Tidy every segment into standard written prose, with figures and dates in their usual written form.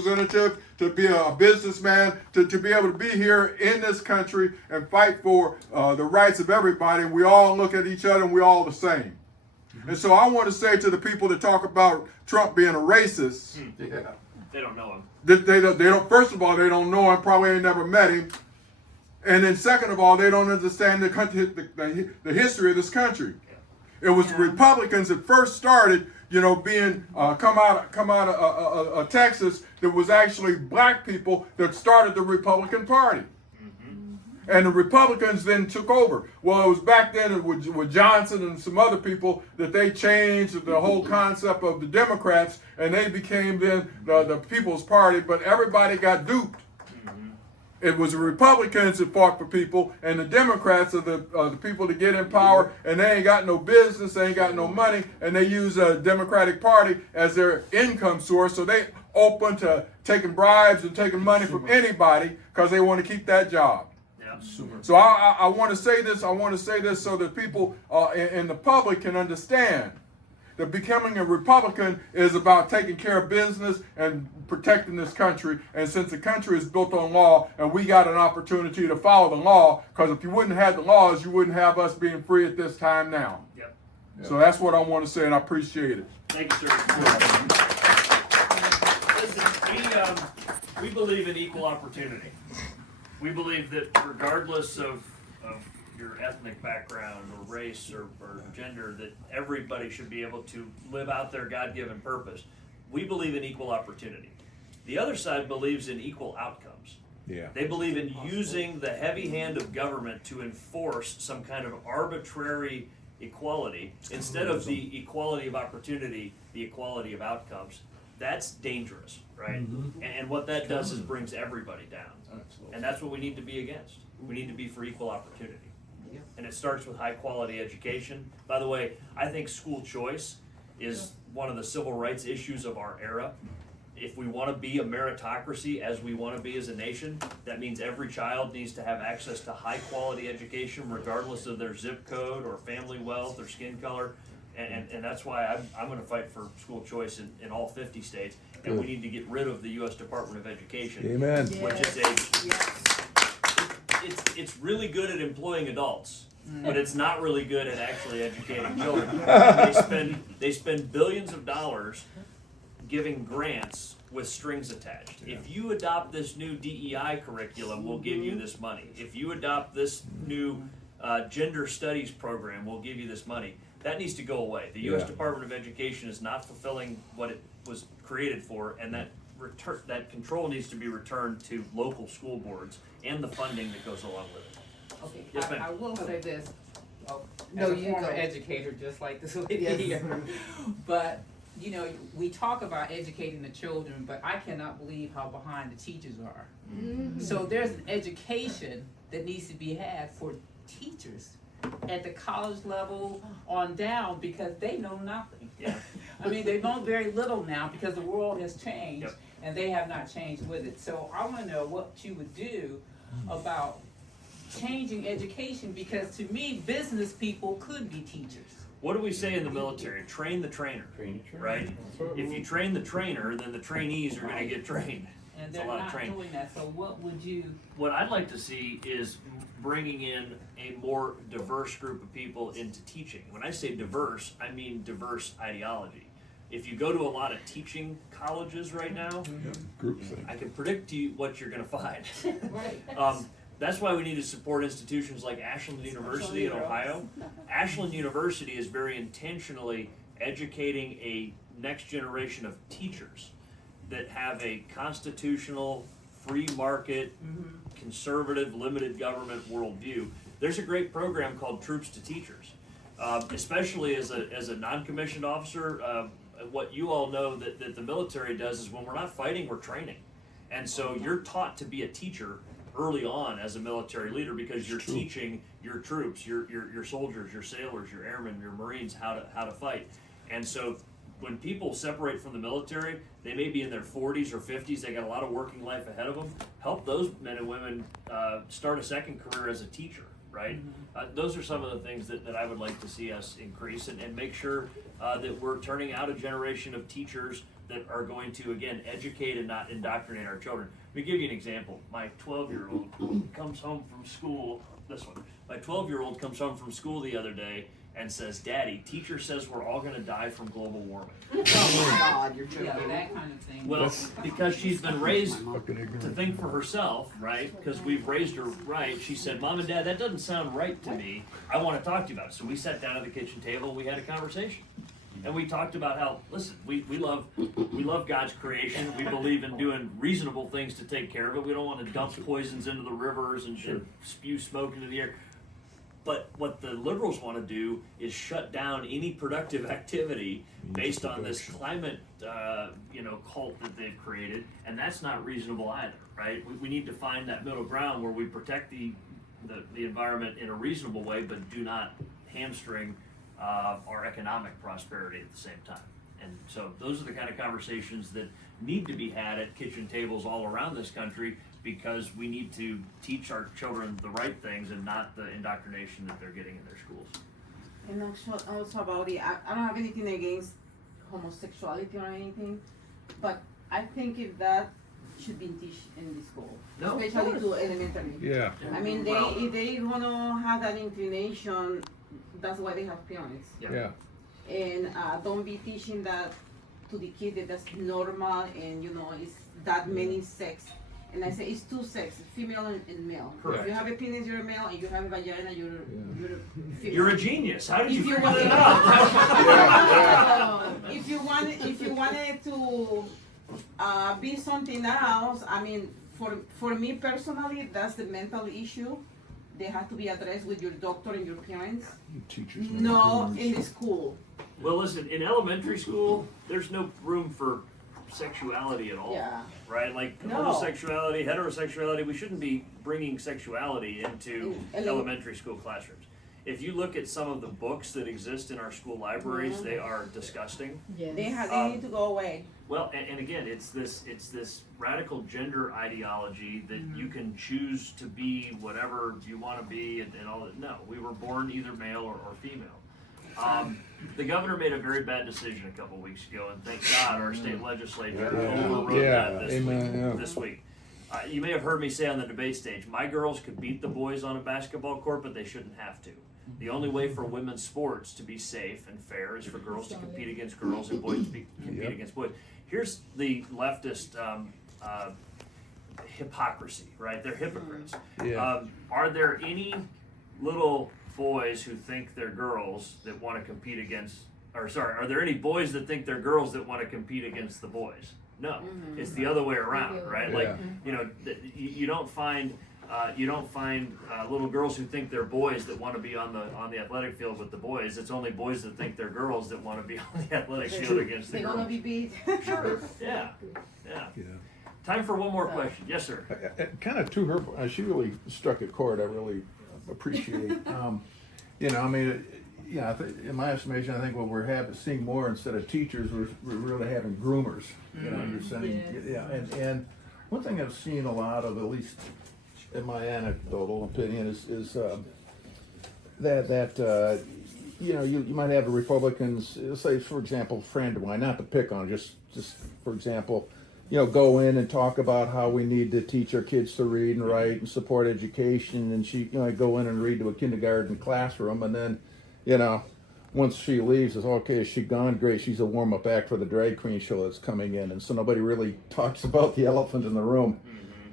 representative, to be a businessman, to be able to be here in this country and fight for the rights of everybody. We all look at each other and we're all the same. And so I want to say to the people that talk about Trump being a racist, they don't know him. They don't. First of all, they don't know him. Probably ain't never met him. And then second of all, they don't understand the country, the history of this country. It was the Republicans that first started, being come out of Texas. That was actually black people that started the Republican Party. And the Republicans then took over. Well, it was back then with Johnson and some other people that they changed the whole concept of the Democrats, and they became then the People's Party, but everybody got duped. It was the Republicans that fought for people, and the Democrats are the people that get in power, and they ain't got no business, they ain't got no money, and they use a Democratic Party as their income source, so they open to taking bribes and taking money from anybody because they want to keep that job. So I want to say this. I want to say this so that people in the public can understand that becoming a Republican is about taking care of business and protecting this country. And since the country is built on law, and we got an opportunity to follow the law, because if you wouldn't have the laws, you wouldn't have us being free at this time now. Yep. So that's what I want to say, and I appreciate it. Thank you, sir. Listen, we believe in equal opportunity. We believe that regardless of your ethnic background or race or gender, that everybody should be able to live out their God-given purpose. We believe in equal opportunity. The other side believes in equal outcomes. They believe in using the heavy hand of government to enforce some kind of arbitrary equality instead of the equality of opportunity, the equality of outcomes. That's dangerous, right? And what that does is brings everybody down. And that's what we need to be against. We need to be for equal opportunity. And it starts with high quality education. By the way, I think school choice is one of the civil rights issues of our era. If we want to be a meritocracy as we want to be as a nation, that means every child needs to have access to high quality education regardless of their zip code or family wealth or skin color. And that's why I'm going to fight for school choice in all 50 states. And we need to get rid of the U.S. Department of Education. Amen. Which is it's really good at employing adults, but it's not really good at actually educating children. They spend billions of dollars giving grants with strings attached. If you adopt this new DEI curriculum, we'll give you this money. If you adopt this new gender studies program, we'll give you this money. That needs to go away. The U.S. Department of Education is not fulfilling what it was created for, and that control needs to be returned to local school boards and the funding that goes along with it. Okay, Yes, ma'am. I will say this. No, As a you former go. educator, just like this lady Yes. here. But, we talk about educating the children, but I cannot believe how behind the teachers are. So there's an education that needs to be had for teachers at the college level on down, because they know nothing. Yeah. I mean, they know very little now because the world has changed. Yep. And they have not changed with it. So I want to know what you would do about changing education, because to me, business people could be teachers. What do we say in the military? Train the trainer, right? If you train the trainer, then the trainees are going to get trained. And It's a they're lot of not training. doing that. So what would you? What I'd like to see is bringing in a more diverse group of people into teaching. When I say diverse, I mean diverse ideology. If you go to a lot of teaching colleges right now, I can predict to you what you're going to find. Right. That's why we need to support institutions like Ashland University in Ohio. Ashland University is very intentionally educating a next generation of teachers that have a constitutional, free market, conservative, limited government worldview. There's a great program called Troops to Teachers. Especially as a non-commissioned officer, what you all know that the military does is when we're not fighting, we're training. And so you're taught to be a teacher early on as a military leader, because you're teaching your troops, your soldiers, your sailors, your airmen, your Marines how to fight. And so when people separate from the military, they may be in their 40s or 50s, they got a lot of working life ahead of them. Help those men and women start a second career as a teacher, right? Those are some of the things that I would like to see us increase, and make sure that we're turning out a generation of teachers that are going to, again, educate and not indoctrinate our children. Let me give you an example. My 12-year-old comes home from school, this one. My 12-year-old comes home from school the other day and says, Daddy, teacher says we're all going to die from global warming. Oh my God, you're Yeah, joking. that kind of thing. Well, because she's been raised to think for herself, right? Because we've raised her right. She said, Mom and Dad, that doesn't sound right to me. I want to talk to you about it. So we sat down at the kitchen table and we had a conversation. And we talked about how, listen, we love God's creation. We believe in doing reasonable things to take care of it. We don't want to dump poisons into the rivers and spew smoke into the air. But what the liberals want to do is shut down any productive activity based on this climate, cult that they've created, and that's not reasonable either, right? We need to find that middle ground where we protect the environment in a reasonable way, but do not hamstring our economic prosperity at the same time. And so those are the kind of conversations that need to be had at kitchen tables all around this country, because we need to teach our children the right things and not the indoctrination that they're getting in their schools. And also about it, I don't have anything against homosexuality or anything, but I think if that should be taught in the school, No, of especially course. to elementary. Yeah. I mean, Well- if they wanna have that inclination, that's why they have parents. Yeah. And don't be teaching that to the kid that that's normal and it's that many sex. And I say it's two sex, female and male. Correct. If you have a penis, you're a male, and you have a vagina, you're a female. You're a genius. How did you If you figure want- that out? If you wanted to be something else, I mean, for me personally, that's the mental issue. They have to be addressed with your doctor and your parents. Teachers. No, in the school. Well, listen, in elementary school, there's no room for sexuality at all. Yeah. Right? Like No. homosexuality, heterosexuality, we shouldn't be bringing sexuality into In elementary school classrooms. If you look at some of the books that exist in our school libraries, Mhm. they are disgusting. They Um, need to go away. Well, and again, it's this radical gender ideology that you can choose to be whatever you want to be and all that. No, we were born either male or female. The governor made a very bad decision a couple weeks ago, and thank God our state legislature overrode that this week. You may have heard me say on the debate stage, my girls could beat the boys on a basketball court, but they shouldn't have to. The only way for women's sports to be safe and fair is for girls to compete against girls and boys to compete against boys. Here's the leftist hypocrisy, right? They're hypocrites. Yeah. Are there any little boys who think they're girls that want to compete against, are there any boys that think they're girls that want to compete against the boys? No, it's the other way around, right? Like, you don't find little girls who think they're boys that want to be on the athletic field with the boys. It's only boys that think they're girls that want to be on the athletic field against the They're girls. gonna be beat. Sure. Yeah. Time for one more question. Yes, sir. Kind of to her, she really struck a chord. I really appreciate. In my estimation, I think what we're seeing more instead of teachers, we're really having groomers. You're saying, and one thing I've seen a lot of, at least in my anecdotal opinion, is that you might have the Republicans, say for example, friend of mine, not to pick on, just for example, go in and talk about how we need to teach our kids to read and write and support education, and she, go in and read to a kindergarten classroom, and then, once she leaves, it's okay, is she gone? Great, she's a warm-up act for the drag queen show that's coming in, and so nobody really talks about the elephant in the room.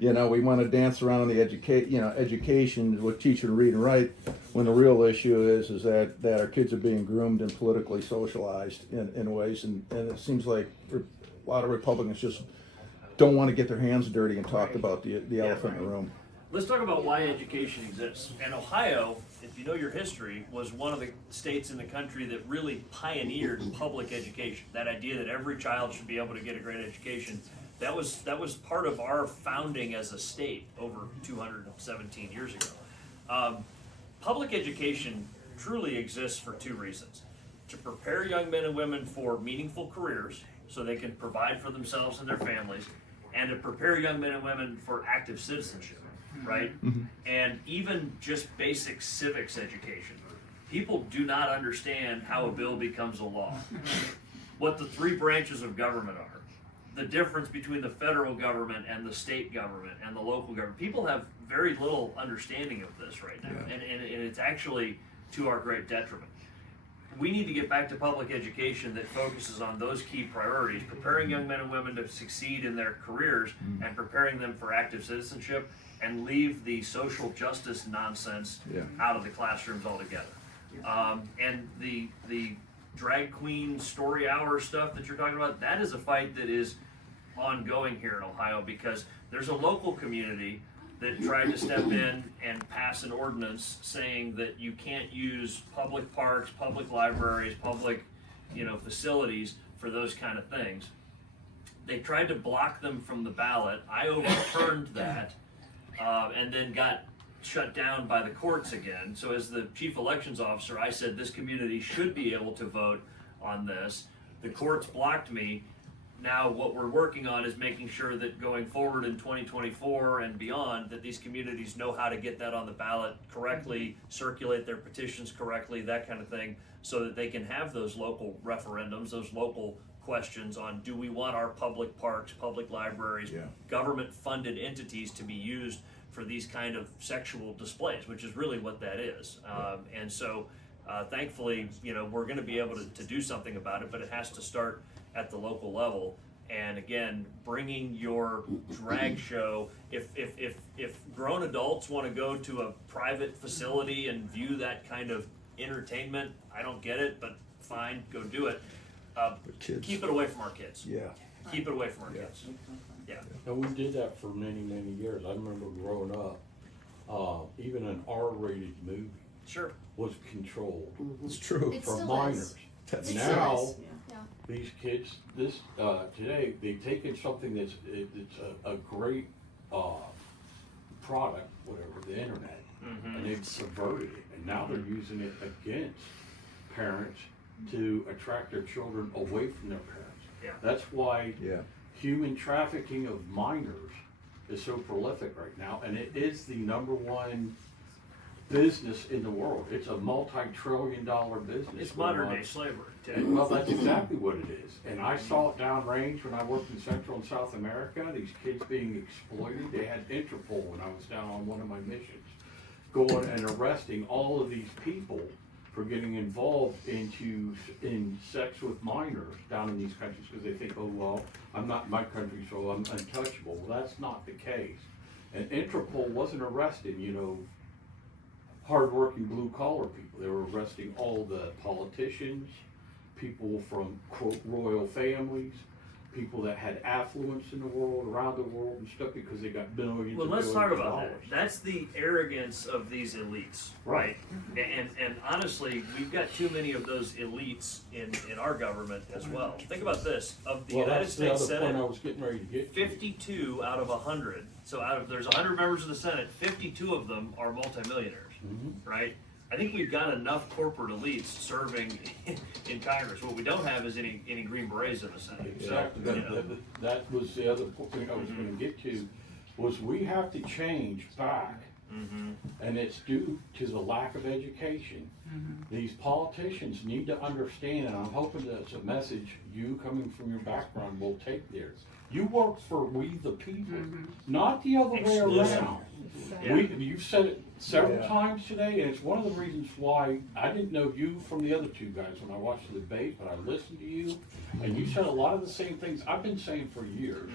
We want to dance around the education with teaching read and write, when the real issue is that our kids are being groomed and politically socialized in ways, and it seems like a lot of Republicans just don't want to get their hands dirty and talk about the elephant in the room. Let's talk about why education exists. And Ohio, if you know your history, was one of the states in the country that really pioneered public education. That idea that every child should be able to get a great education. That was part of our founding as a state over 217 years ago. Public education truly exists for two reasons: to prepare young men and women for meaningful careers so they can provide for themselves and their families, and to prepare young men and women for active citizenship, right? And even just basic civics education. People do not understand how a bill becomes a law, what the three branches of government are, the difference between the federal government and the state government and the local government. People have very little understanding of this right now, and it's actually to our great detriment. We need to get back to public education that focuses on those key priorities, preparing young men and women to succeed in their careers and preparing them for active citizenship, and leave the social justice nonsense out of the classrooms altogether. And the drag queen story hour stuff that you're talking about, that is a fight that is ongoing here in Ohio, because there's a local community that tried to step in and pass an ordinance saying that you can't use public parks, public libraries, public, facilities for those kind of things. They tried to block them from the ballot. I overturned that, and then got shut down by the courts again. So as the chief elections officer, I said this community should be able to vote on this. The courts blocked me. Now what we're working on is making sure that going forward in 2024 and beyond, that these communities know how to get that on the ballot correctly, circulate their petitions correctly, that kind of thing, so that they can have those local referendums, those local questions on, do we want our public parks, public libraries, government-funded entities to be used for these kind of sexual displays, which is really what that is. And so thankfully, we're going to be able to do something about it, but it has to start at the local level. And again, bringing your drag show, if grown adults want to go to a private facility and view that kind of entertainment, I don't get it, but fine, go do it. Keep it away from our kids. Keep it away from our kids. And we did that for many, many years. I remember growing up, even an R-rated movie was controlled It's true. It for still minors. is. That's Now, Yeah. these kids, today, they've taken something that's a great product, whatever, the internet, and they've subverted it. And now they're using it against parents to attract their children away from their parents. That's why human trafficking of minors is so prolific right now, and it is the #1 business in the world. It's a multi-trillion-dollar business. It's modern day slavery, Ted. Well, that's exactly what it is. And I saw it downrange when I worked in Central and South America, these kids being exploited. They had Interpol when I was down on one of my missions, going and arresting all of these people for getting involved in sex with minors down in these countries, because they think, oh, well, I'm not in my country, so I'm untouchable. Well, that's not the case. And Interpol wasn't arresting, hardworking blue-collar people. They were arresting all the politicians, people from, quote, royal families, people that had affluence in the world, around the world and stuff, because they got billions Well, and let's talk billions of about dollars. that. That's the arrogance of these elites, right? And honestly, we've got too many of those elites in our government as well. Think about this: of the United That's the States other point I Senate, was getting ready to get to. 52 out of 100. So there's 100 members of the Senate, 52 of them are multimillionaires, right? I think we've got enough corporate elites serving in Congress. What we don't have is any Green Berets in the Senate. Exactly. So, That was the other point I was gonna get to, was we have to change back. And it's due to the lack of education. These politicians need to understand, and I'm hoping that's a message you coming from your background will take there. You work for we the people, not the other way Exclusive. around. Yeah. You've said it several times today, and it's one of the reasons why I didn't know you from the other two guys when I watched the debate, but I listened to you, and you said a lot of the same things I've been saying for years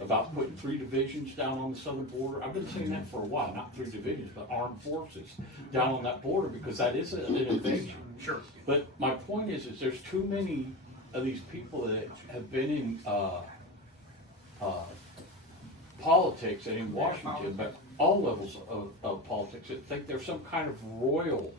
about putting 3 divisions down on the southern border. I've been saying that for a while, not 3 divisions, but armed forces down on that border, because that is an invasion. Sure. But my point is there's too many of these people that have been in politics and in Washington, but all levels of politics, that think there's some kind of royal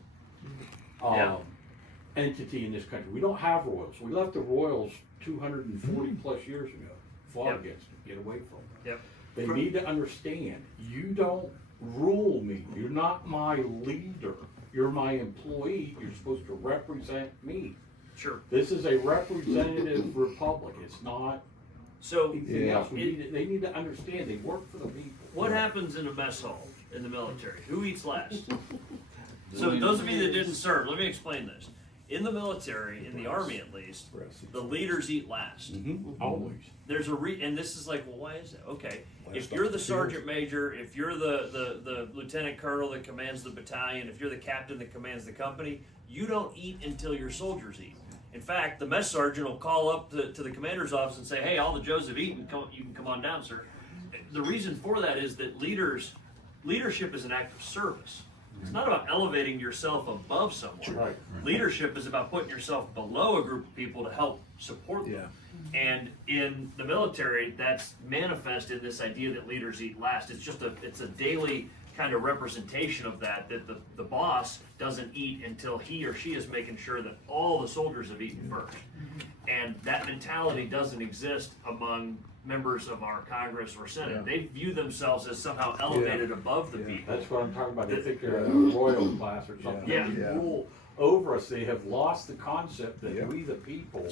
entity in this country. We don't have royals. We left the royals 240 plus years ago, fought against them, get away from them. They need to understand, you don't rule me. You're not my leader. You're my employee. You're supposed to represent me. Sure. This is a representative republic. It's not So anything else. They need to understand they work for the people. what happens in a mess hall in the military? Who eats last? So those of you that didn't serve, let me explain this. in the military, in the Army at least, the leaders eat last. Always. There's and this is like, well, why is that? Okay, if you're the sergeant major, if you're the lieutenant colonel that commands the battalion, if you're the captain that commands the company, you don't eat until your soldiers eat. In fact, the mess sergeant will call up to the commander's office and say, hey, all the Joes have eaten, you can come on down, sir. The reason for that is that leadership is an act of service. It's not about elevating yourself above someone. Right. Leadership is about putting yourself below a group of people to help support them. And in the military, that's manifest in this idea that leaders eat last. It's a daily kind of representation of that the boss doesn't eat until he or she is making sure that all the soldiers have eaten first. And that mentality doesn't exist among members of our Congress or Senate. They view themselves as somehow elevated above the people. That's what I'm talking about. They think they're a royal class or something. Yeah. They rule over us. They have lost the concept that we, the people,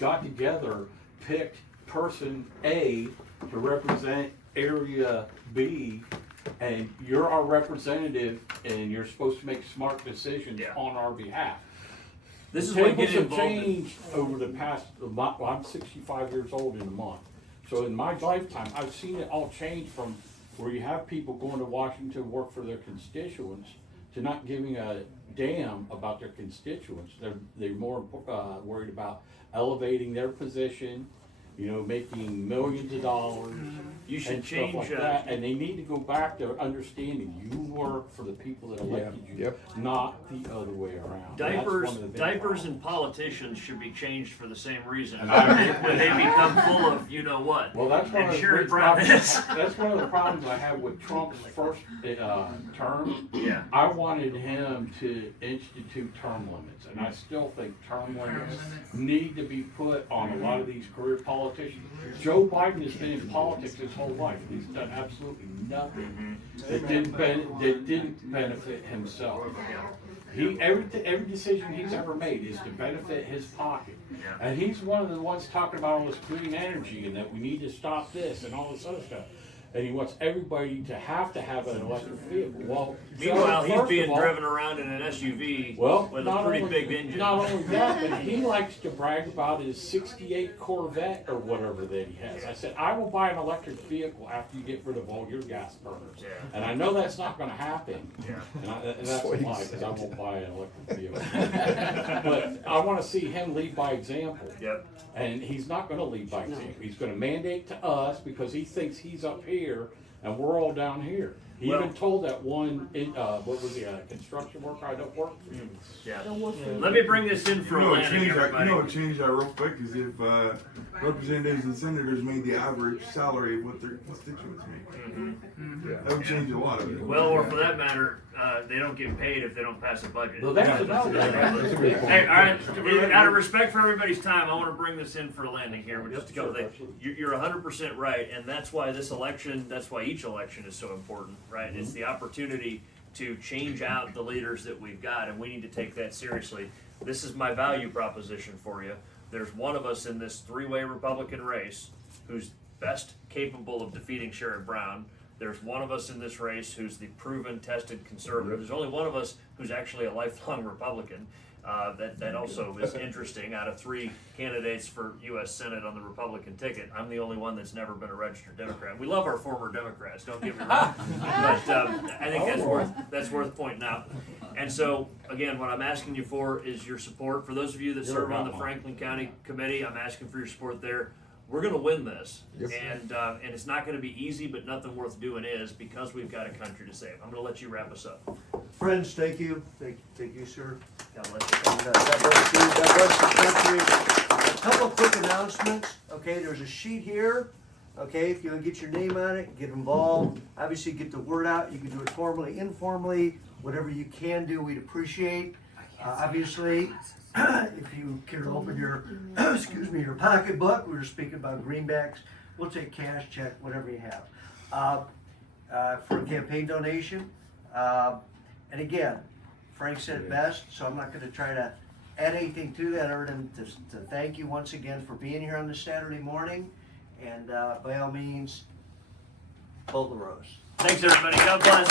got together, picked person A to represent area B, and you're our representative, and you're supposed to make smart decisions on our behalf. This is The what tables getting have involved in. changed over the past. Well, I'm 65 years old in a month, so in my lifetime, I've seen it all change from where you have people going to Washington to work for their constituents to not giving a damn about their constituents. They're more worried about elevating their position, making millions of dollars. You should and change stuff like that. And they need to go back to understanding you work for the people that elected you, not the other way around. Diapers and politicians should be changed for the same reason. And I- when they become full of what. Well, that's one And of the Sherry big Brown problems. is. That's one of the problems I have with Trump's first term. Yeah. I wanted him to institute term limits, and I still think term limits need to be put on a lot of these career politicians. Joe Biden has been in politics his whole life. He's done absolutely nothing that didn't benefit himself. Every decision he's ever made is to benefit his pocket. And he's one of the ones talking about all this green energy and that we need to stop this and all this other stuff. And he wants everybody to have an electric vehicle. Well, Meanwhile, first he's of being all- driven around in an SUV well, with a pretty big engine. Not only that, but he likes to brag about his '68 Corvette or whatever that he has. I said, I will buy an electric vehicle after you get rid of all your gas burners. Yeah. And I know that's not going to happen. Yeah. And that's a lie, because I won't buy an electric vehicle. But I want to see him lead by example. Yep. And he's not going to lead by example. He's going to mandate to us because he thinks he's up here and we're all down here. He even told that one, construction worker, I don't work for you. Yeah. Let me bring this in for a landing, everybody. what changed that real quick is if representatives and senators made the average salary of what their constituents make. That would change a lot of it. Well, or for that matter, they don't get paid if they don't pass a budget. Well, that's another thing. Hey, all right. Out of respect for everybody's time, I want to bring this in for a landing here. We're just to go. You're 100% right, and that's why this election. That's why each election is so important, right? It's the opportunity to change out the leaders that we've got, and we need to take that seriously. This is my value proposition for you. There's one of us in this three-way Republican race who's best capable of defeating Sherry Brown. There's one of us in this race who's the proven, tested conservative. There's only one of us who's actually a lifelong Republican. That also is interesting. Out of 3 candidates for U.S. Senate on the Republican ticket, I'm the only one that's never been a registered Democrat. We love our former Democrats, don't get me wrong, but I think that's worth pointing out. And so, again, what I'm asking you for is your support. For those of you that serve on the Franklin County Committee, I'm asking for your support there. We're going to win this, and it's not going to be easy, but nothing worth doing is, because we've got a country to save. I'm going to let you wrap us up. Friends, thank you, sir. God bless you. And, God bless you, God bless the country. A couple of quick announcements. Okay, there's a sheet here. Okay, if you want to get your name on it, get involved. Obviously, get the word out. You can do it formally, informally, whatever you can do, we'd appreciate. Obviously, if you care to open your, your pocketbook, we were speaking about greenbacks. We'll take cash, check, whatever you have. For a campaign donation. And again, Frank said it best, so I'm not going to try to add anything to that other than to thank you once again for being here on this Saturday morning. And by all means, pull the rose. Thanks, everybody. God bless.